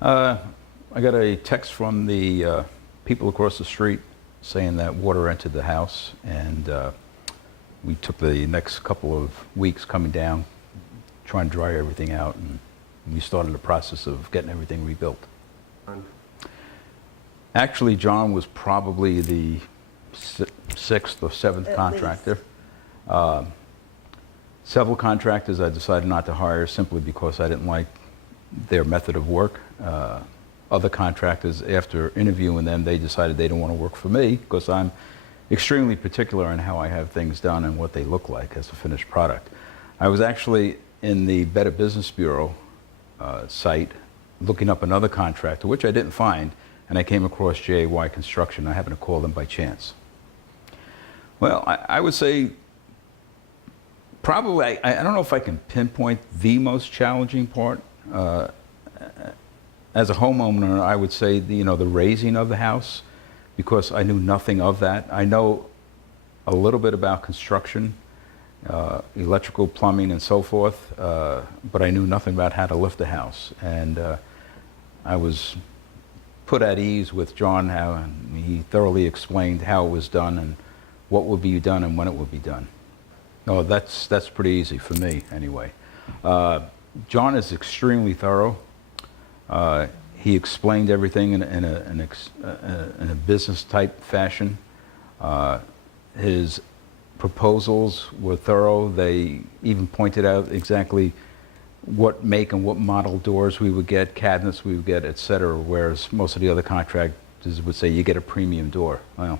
Uh, I got a text from the people across the street saying that water entered the house, and we took the next couple of weeks coming down, trying to dry everything out, and we started the process of getting everything rebuilt. Actually, John was probably the sixth or seventh contractor. Several contractors I decided not to hire simply because I didn't like their method of work. Other contractors, after interviewing them, they decided they didn't want to work for me because I'm extremely particular on how I have things done and what they look like as a finished product. I was actually in the Better Business Bureau site looking up another contractor, which I didn't find, and I came across J.A.Y. Construction. I happened to call them by chance. Well, I would say probably, I don't know if I can pinpoint the most challenging part. As a homeowner, I would say the raising of the house, because I knew nothing of that. I know a little bit about construction, electrical, plumbing, and so forth, but I knew nothing about how to lift a house. And I was put at ease with John, how he thoroughly explained how it was done and what would be done and when it would be done. No, that's pretty easy for me anyway. John is extremely thorough. He explained everything in a business type fashion. His proposals were thorough. They even pointed out exactly what make and what model doors we would get, cabinets we would get, etc. Whereas most of the other contractors would say you get a premium door. Well,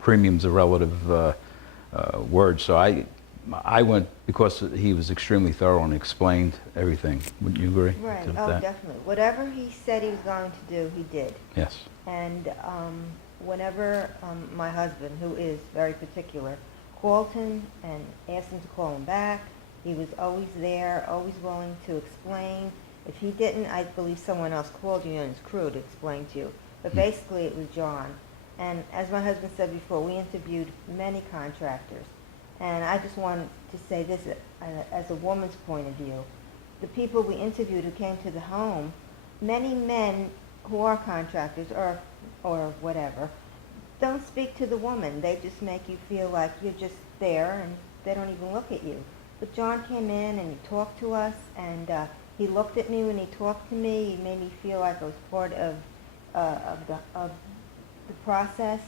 premium's a relative word, so I went because he was extremely thorough and explained everything. Wouldn't you agree? Right. with Oh, that? definitely. Whatever he said he was going to do, he did. Yes. And whenever my husband, who is very particular, called him and asked him to call him back, he was always there, always willing to explain. If he didn't, I believe someone else called you and his crew to explain to you. But basically it was John. And as my husband said before, we interviewed many contractors. And I just wanted to say this as a woman's point of view. The people we interviewed who came to the home, many men who are contractors or whatever, don't speak to the woman. They just make you feel like you're just there and they don't even look at you. But John came in and he talked to us, and he looked at me when he talked to me. He made me feel like I was part of the process.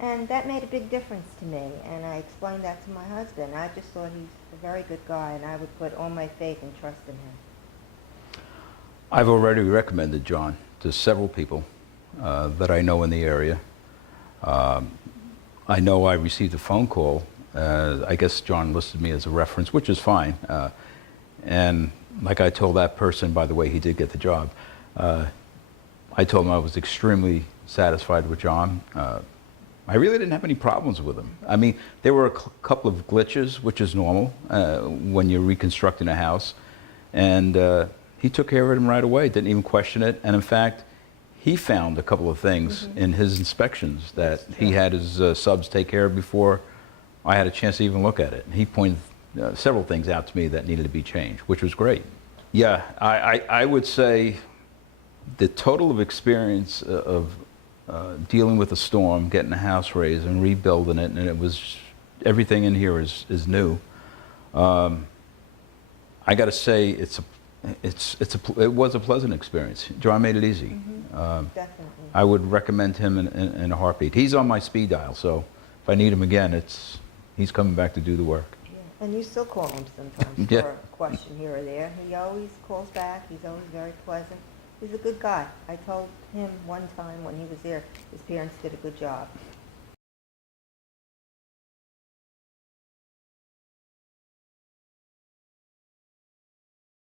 And that made a big difference to me, and I explained that to my husband. I just thought he's a very good guy, and I would put all my faith and trust in him. I've already recommended John to several people that I know in the area. I know I received a phone call. I guess John listed me as a reference, which is fine. And like I told that person, by the way, he did get the job. I told him I was extremely satisfied with John. I really didn't have any problems with him. I mean, there were a couple of glitches, which is normal when you're reconstructing a house. And he took care of them right away, didn't even question it. And in fact, he found a couple of things in his inspections that he had his subs take care of before I had a chance to even look at it. And he pointed several things out to me that needed to be changed, which was great. Yeah, I would say the total of experience of dealing with a storm, getting a house raised and rebuilding it, and it was, everything in here is new. I got to say, it was a pleasant experience. John made it easy. Definitely. I would recommend him in a heartbeat. He's on my speed dial, so if I need him again, he's coming back to do the work. Yeah. And you still call him sometimes Yeah. for a question here or there. He always calls back. He's always very pleasant. He's a good guy. I told him one time when he was there, his parents did a good job.